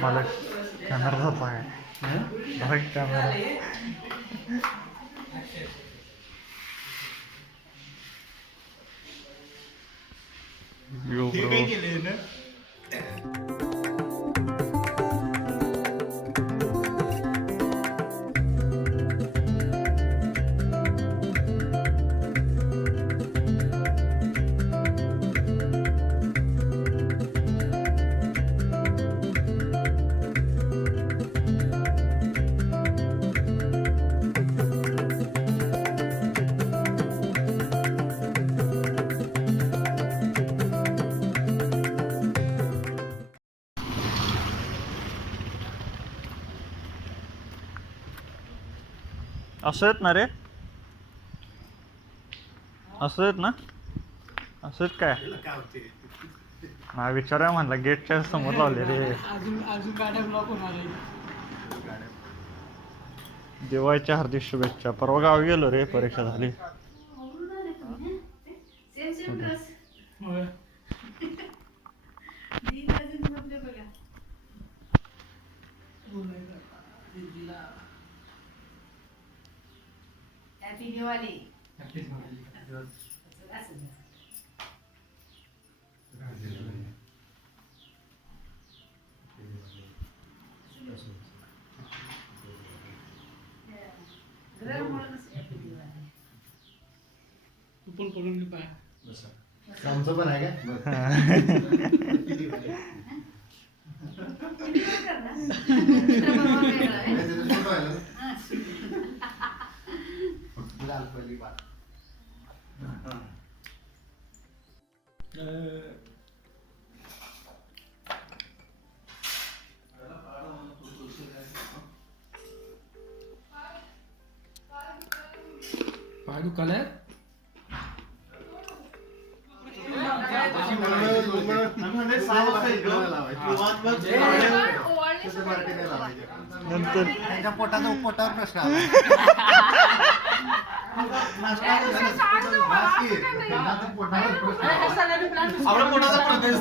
मला कॅमेरा जात आहे कॅमेरा असं येत ना रे असं येत ना असं येत काय हा विचारूया म्हणलं गेटच्या समोर लावले रे दिवाळीच्या हार्दिक शुभेच्छा परवा गावी गेलो रे परीक्षा झाली हॅपी दिवाळी तू पण करून पाय आमचं पण आहे का लाल पहिली बात पाय दुखायला नंतर त्याच्या पोटावर प्रश्न आला आपल्या पोटाचा प्रदेश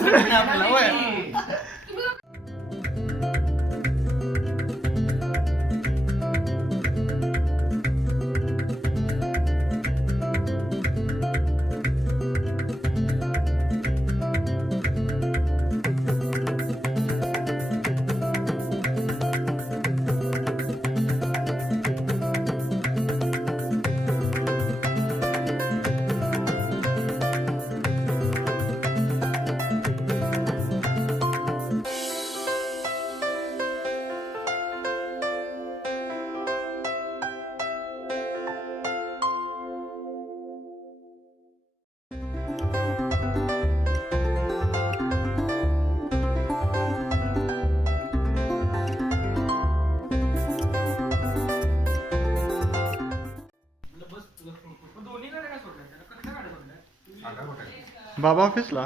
बाबा ऑफिसला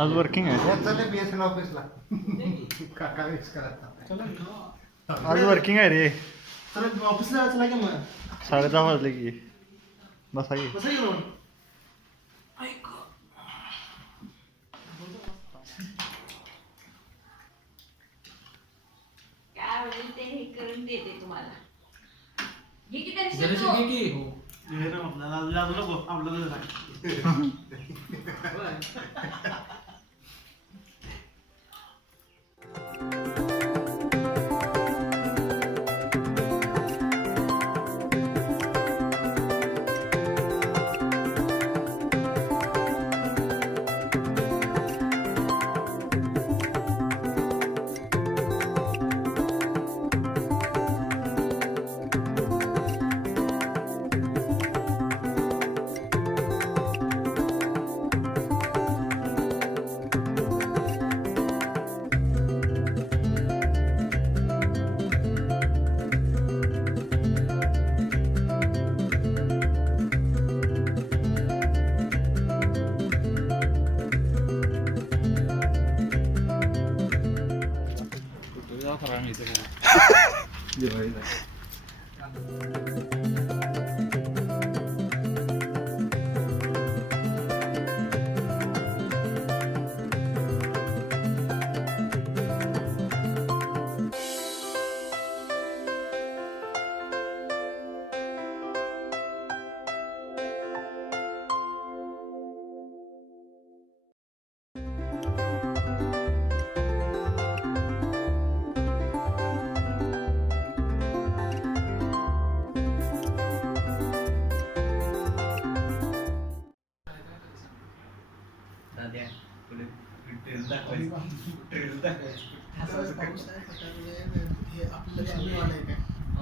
आज वर्किंग आहे BSN ऑफिसला काका मिक्स करा आज वर्किंग आहे रे तर ऑफिसला चला की मग 10:30 वाजले की बसा की कसं गेलो काय होईल ते हे करून देते तुम्हाला हे किती हे ना आपल्याला लाजू नको आपल्याला ताजा फराळ मिळतो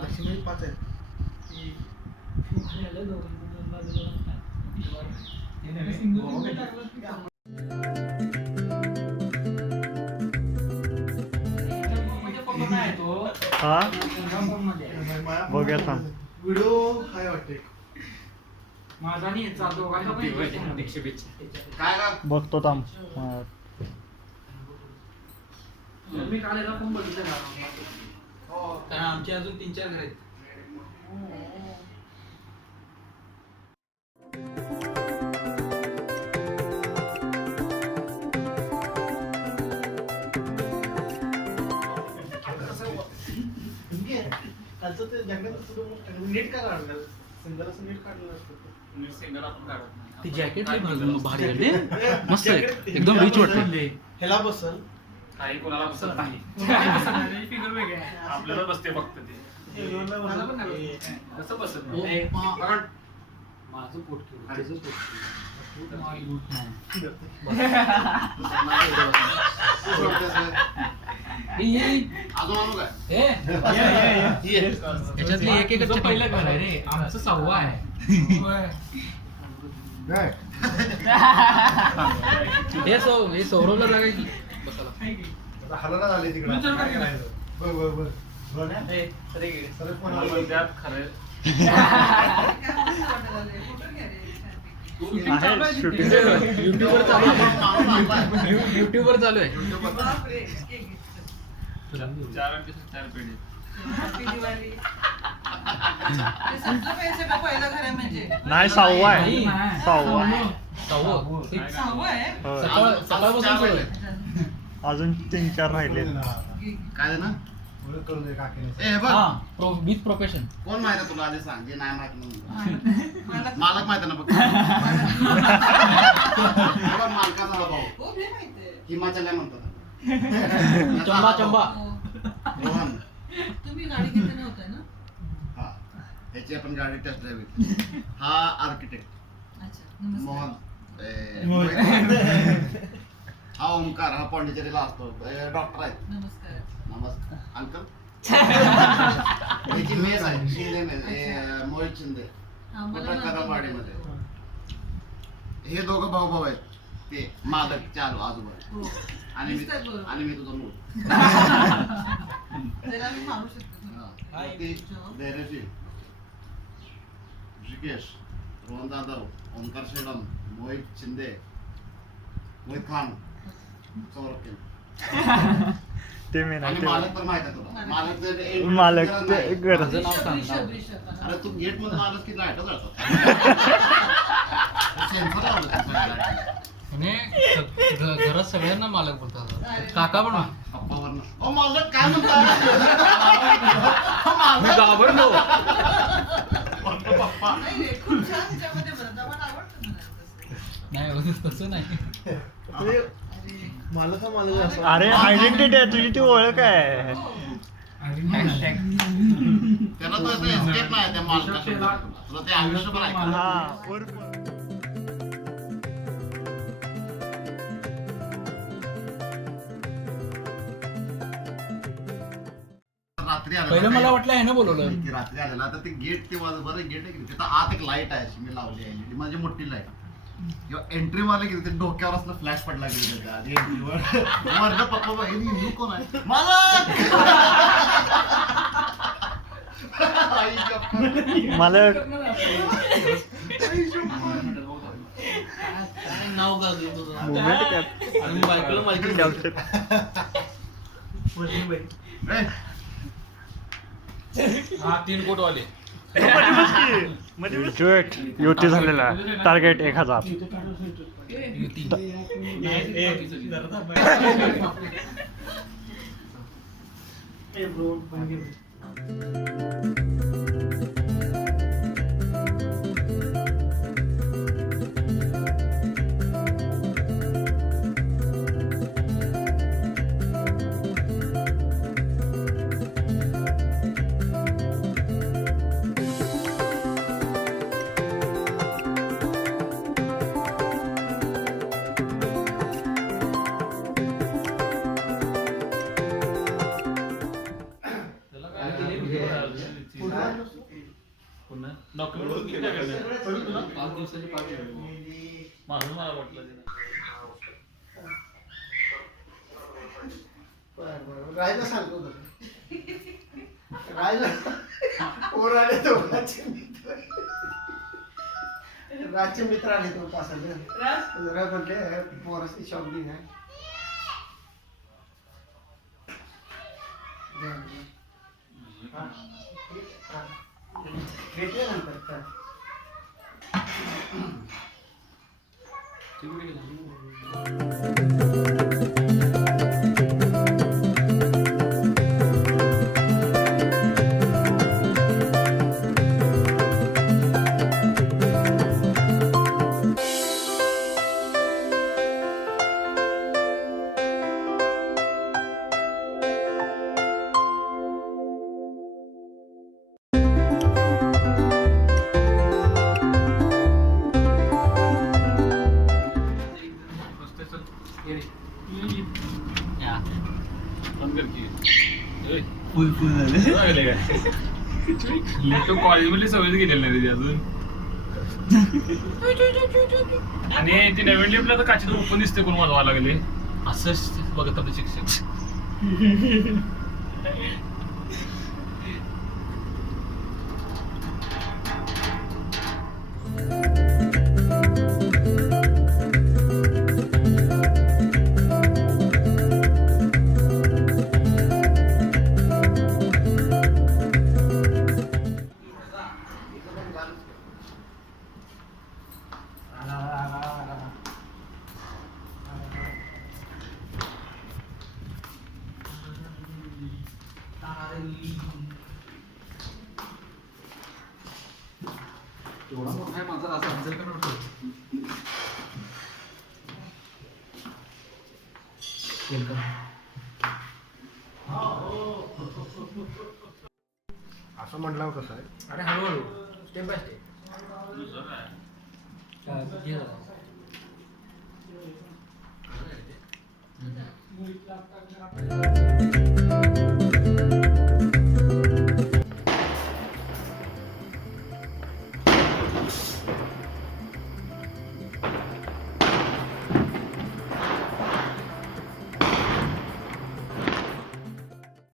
लक्ष्मी 5 आहे हा बघूया थांब. व्हिडिओ काय वाटते माझा नाही याचा दोघांचा पण काय ना बघतो थांब. मी काल याला पण बघितलं कारण आमची अजून 3-4 घर आहेत. कालचं ते जंगलात नीट का काढलं सिंगल असं नीट काढलं असतं ती जॅकेट भारी आहे मस्त आहे एकदम रिच वाटते. ह्याला बसल काही कोणाला बसत नाही फिगर वेगळे आपल्याला बसते फक्त ते कसं बसत नाही माझं पोट त्याचं त्याच्यातली एक एक पहिलं घर आहे रे आमचं 6वा आहे. हे सौरवला जागा की बसायला हलना झाली तिकडे बघ बघ बघ शूटिंग युट्यूबवर चालू आहे. 4 पिढी नाही 6वा आहे. 6वा सकाळपासून सुरू आहे. अजून 3-4 राहिले. काय ना ओळख करून दे काकीने ए बघ विथ प्रोफेशन कोण माहिती तुला आधी सांग जे नाही माहिती म्हणून मालक माहिती ना बघ मालकाचा हा भाऊ हिमाचल आहे म्हणतात चंबा रोहन तुम्ही गाडी घेतली नव्हता ना? हा ह्याची आपण गाडी टेस्ट ड्राईव्ह हा आर्किटेक्ट अच्छा नमस्कार. मोहन हा ओमकार हा पॉंडिचेरीला असतो डॉक्टर आहेत. नमस्कार. नमस्कार अंकल ह्याची मेस आहे शिंदे मेस मोहित शिंदे हा, मला मोठा माहिती कदमवाडीमध्ये आहे. हे दोघं भाऊ भाऊ आहेत ते मालक चालू आजोबा हो. आणि दिसतात बरोबर. आणि मी तुझा मूळ त्याला मी मारू शकतो. धैर्यशील ऋषिकेश रोहन जाधव ओंकार शेडम मोहित शिंदे मोहित खान सौरभ केल ते मी आणि नाही मालक तर माहित आहे तुला मालक जर मालक गरज ते नाही. गरज ऋषभ. अरे तू गेट मध्ये आलास की लाईट जळतात सेन्सर लावलं त्या light. म्हणजे घरात सगळ्यांना मालक बोलतात. काका पण पप्पावरनं ओ मालक काय म्हणतात मी घाबरलो. पप्पा नाही रे, खूप छान त्याच्यामध्ये वृंदावन आवडतं मला तसं. नाही तसं नाही. अरे, मालक हा मालक असं अरे आयडेंटिटी आहे तुझी, ती ओळख आहे. हो. त्याला तो एस्केप नाही त्या मालकाला तुला ते आयुष्यभर आहे हा रात्री आलेला पहिलं मला वाटलं आहे ना बोलवलं. की रात्री आलेला तर ते गेट ते माझं बरं गेट आहे की तिथं आत एक लाईट आहे अशी मी लावली आहे LED माझी मोठी लाईट किंवा एंट्री मारली की ते डोक्यावर असलं फ्लॅश पडला की त्याच्या आधी एंट्रीवर म्हणलं पप्पा बा, हे हिंदू कोण आहे मालक आई गप्प. मला नाव गाजलं तुझं. मुवमेंट आणि बायकोला माहिती कॅप्चर वजनी बाई. ए, हा 3 कोटवाले. जुएट युती झालेला टार्गेट 1000. युती. जरा थांबा. ए ब्रो बाहेर घे. त्याला काय पुन्हा डॉक्युमेंट किती काय करणार? 5 दिवसाची 5 दिवस. माझं मला वाटलं ते. राहायला सांगतो राहायला पोर आले तो राजचे मित्र आले तो पासाला जरा म्हटले पोराची शॉपिंग आहे भेटले नंतर तो कॉलेजमध्ये सवयच गेलेला नाही अजून. आणि ती नवीन लिफ्टला तर काची ओपन दिसते कोण वाजवा लागले असंच बघत आपले शिक्षक. एवढा मोठा आहे माझा असा असेल का नव्हतं. असं म्हटलं कसं आहे अरे हळूहळू स्टेप बाय स्टेप.